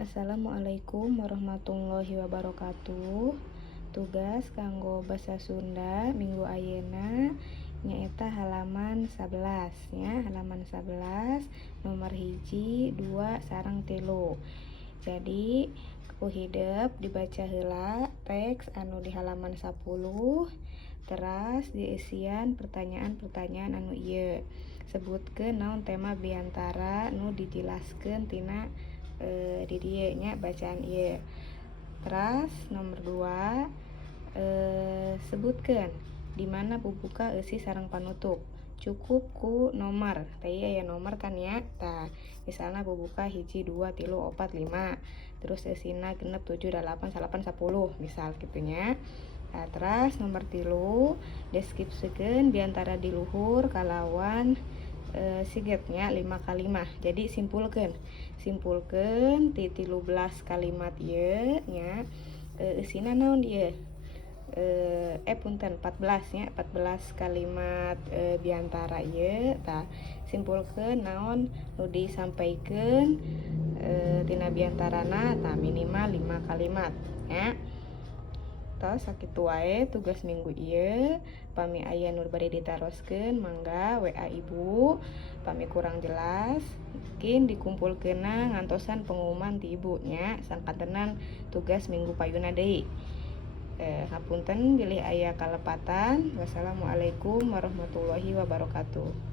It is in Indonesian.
Assalamualaikum warahmatullahi wabarakatuh. Tugas kanggo basa Sunda minggu ayeuna nyaeta halaman 11 nya, halaman 11 nomor hiji, 2 sareng 3. Jadi ku hideup dibaca heula teks anu di halaman 10, teras diisian pertanyaan-pertanyaan anu ieu. Sebutkeun naon tema biantara nu dijelaskeun tina di dieu nya bacaan ieu. Teras nomor 2, sebutkeun di mana pembuka eusi sareng panutup. Cukup ku nomor. Tadi aya nomor kan ya. Tah, misalna pembuka 1 2 3 4 5. Terus eusina 6 7 8 9 10 misal kitu nya. Nah, teras nomor 3 deskripsikeun biantara di luhur kalawan sigetnya 5 kalimat. Jadi simpulkeun ti 13 kalimat ieu nya eusina naon ieu? Punten 14 nya, 14 kalimat biantara ieu. Tah, simpulkeun naon nu disampaikeun tina biantarana. Tah, minimal 5 kalimat nya. Tos sakitu wae tugas minggu ieu. Pami aya nu bari ditaroskeun mangga WA ibu. Pami kurang jelas mungkin dikumpulkeunna ngantosan pengumuman ti ibu nya sangkantenan tugas minggu payuna deui. Hapunten bilih aya kalepatan. Wassalamualaikum warahmatullahi wabarakatuh.